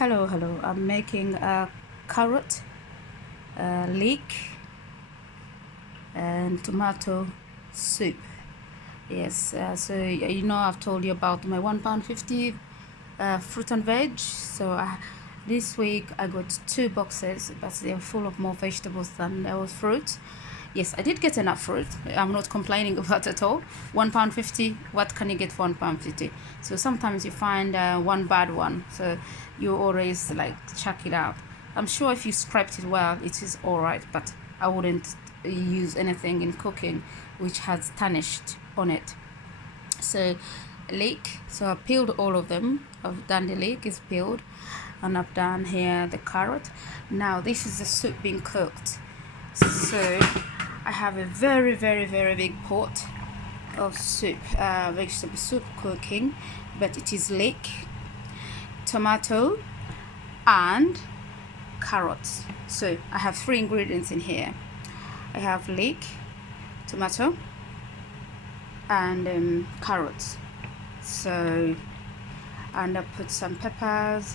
Hello. I'm making a carrot, leek, and tomato soup. Yes, I've told you about my £1.50 fruit and veg. This week I got 2 boxes, but they're full of more vegetables than there was fruit. Yes, I did get enough fruit. I'm not complaining about it at all. £1.50. What can you get for £1.50? So sometimes you find one bad one. So you always like check it out. I'm sure if you scraped it well, it is all right. But I wouldn't use anything in cooking which has tarnished on it. So leek. So I peeled all of them. I've done the leek is peeled, and I've done here the carrot. Now this is the soup being cooked. So I have a very big pot of soup, vegetable soup cooking, but it is leek, tomato, and carrots. So I have 3 ingredients in here. I have leek, tomato, and carrots. So, and I put some peppers,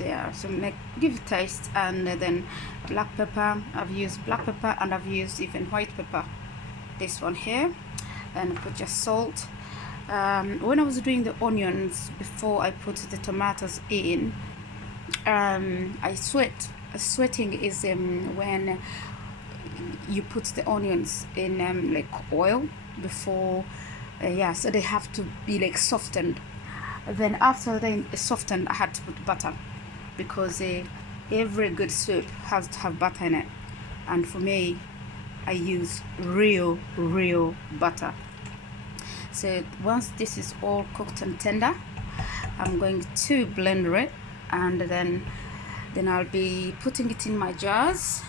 give it taste, and then black pepper. I've used black pepper, and I've used even white pepper, this one here, and I put just salt. When I was doing the onions before I put the tomatoes in, I sweat. Sweating is when you put the onions in like oil before, so they have to be like softened. Then after they softened, I had to put butter, because every good soup has to have butter in it, and for me, I use real butter. So once this is all cooked and tender, I'm going to blend it, and then I'll be putting it in my jars,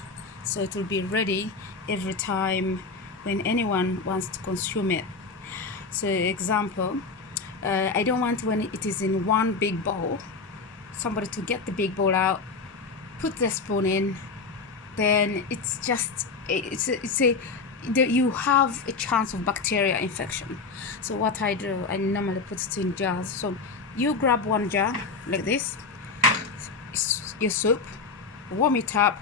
so it will be ready every time when anyone wants to consume it. So example, I don't want when it is in one big bowl, somebody to get the big bowl out, put the spoon in, then you have a chance of bacteria infection. So what I do, I normally put it in jars. So you grab one jar like this, your soup, warm it up,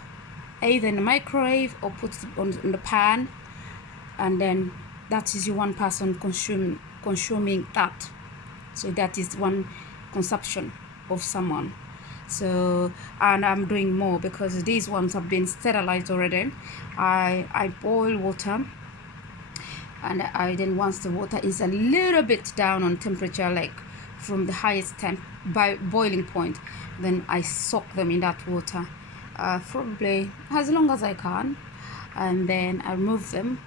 either in the microwave or put it on the pan, and then that is your one person consuming that. So that is one consumption of someone. So, and I'm doing more because these ones have been sterilized already. I boil water, and then once the water is a little bit down on temperature, like from the highest temp by boiling point, then I soak them in that water, probably as long as I can, and then I remove them.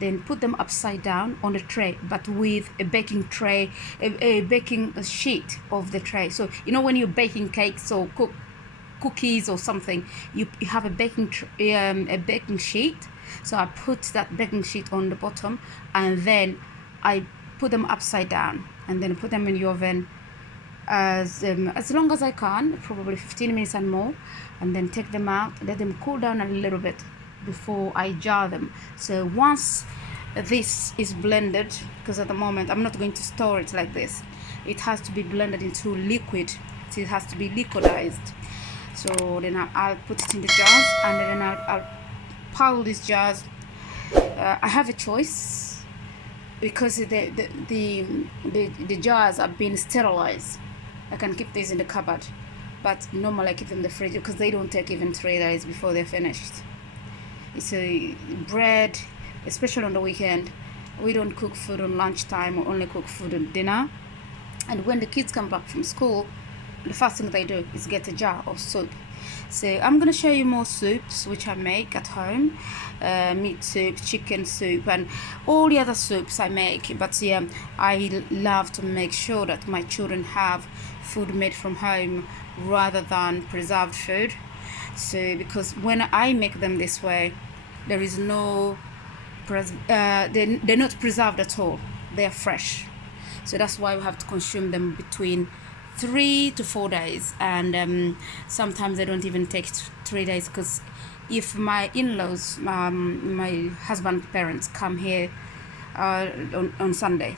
Then put them upside down on a tray, but with a baking tray, a baking sheet of the tray. So when you're baking cakes or cookies or something, you have a baking sheet. So I put that baking sheet on the bottom, and then I put them upside down, and then put them in the oven as long as I can, probably 15 minutes and more, and then take them out, let them cool down a little bit before I jar them. So once this is blended, because at the moment I'm not going to store it like this, it has to be blended into liquid. So it has to be liquidized. So then I'll put it in the jars, and then I'll pile these jars. I have a choice, because the jars are being sterilized. I can keep these in the cupboard, but normally I keep them in the fridge because they don't take even 3 days before they're finished. It's a bread, especially on the weekend. We don't cook food on lunchtime, we only cook food on dinner. And when the kids come back from school, the first thing they do is get a jar of soup. So I'm going to show you more soups which I make at home. Meat soup, chicken soup, and all the other soups I make. But I love to make sure that my children have food made from home rather than preserved food. So because when I make them this way, there is no they're not preserved at all, they're fresh. So that's why we have to consume them between 3 to 4 days, and sometimes they don't even take 3 days, because if my in-laws, my husband's parents, come here on Sunday,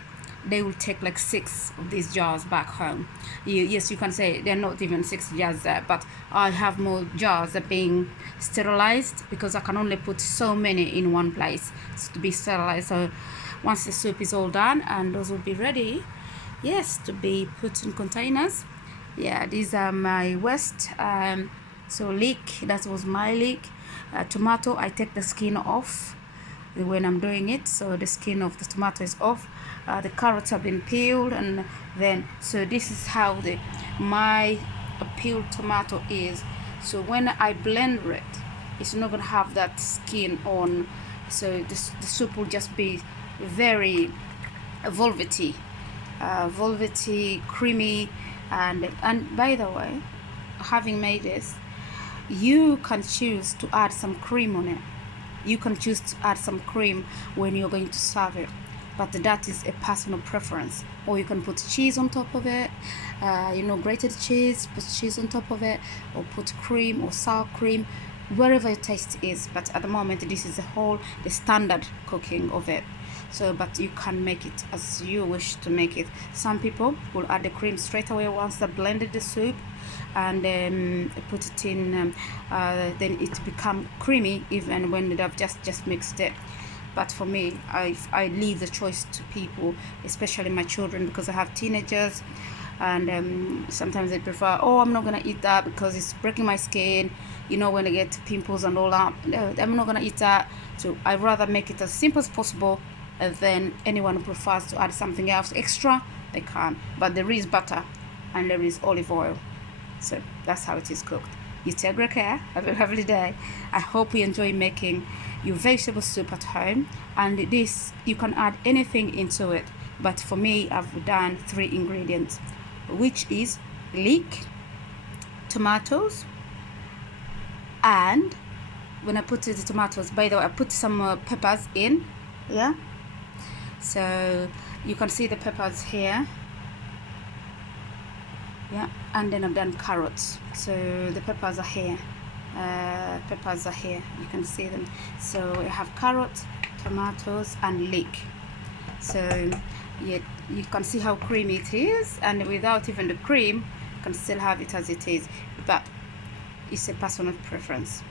they will take like 6 of these jars back home. Yes, you can say they're not even 6 jars there, but I have more jars that are being sterilized because I can only put so many in one place to be sterilized. So once the soup is all done, and those will be ready, yes, to be put in containers. Yeah, these are my waste. So leek, that was my leek. Tomato, I take the skin off when I'm doing it, so the skin of the tomato is off. The carrots have been peeled, and then so this is how my peeled tomato is. So when I blend it, it's not gonna have that skin on, so the soup will just be very velvety, creamy. And by the way, having made this, you can choose to add some cream on it. You can choose to add some cream when you're going to serve it, but that is a personal preference. Or you can put cheese on top of it, grated cheese, put cheese on top of it, or put cream or sour cream, wherever your taste is. But at the moment, this is the standard cooking of it. So, but you can make it as you wish to make it. Some people will add the cream straight away once they blended the soup, and then put it in, then it become creamy even when they've just mixed it. But for me, I leave the choice to people, especially my children, because I have teenagers, and sometimes they prefer, oh, I'm not gonna eat that because it's breaking my skin, when I get pimples and all that. No, I'm not gonna eat that. So I rather make it as simple as possible, and then anyone who prefers to add something else extra, they can. But there is butter and there is olive oil. So that's how it is cooked. You take great care. Have a lovely day. I hope you enjoy making your vegetable soup at home. And this, you can add anything into it. But for me, I've done 3 ingredients, which is leek, tomatoes, and when I put the tomatoes, by the way, I put some peppers in. Yeah. So you can see the peppers here. Yeah, and then I've done carrots. So the peppers are here. You can see them. So I have carrots, tomatoes, and leek. So yeah, you can see how creamy it is, and without even the cream, you can still have it as it is. But it's a personal preference.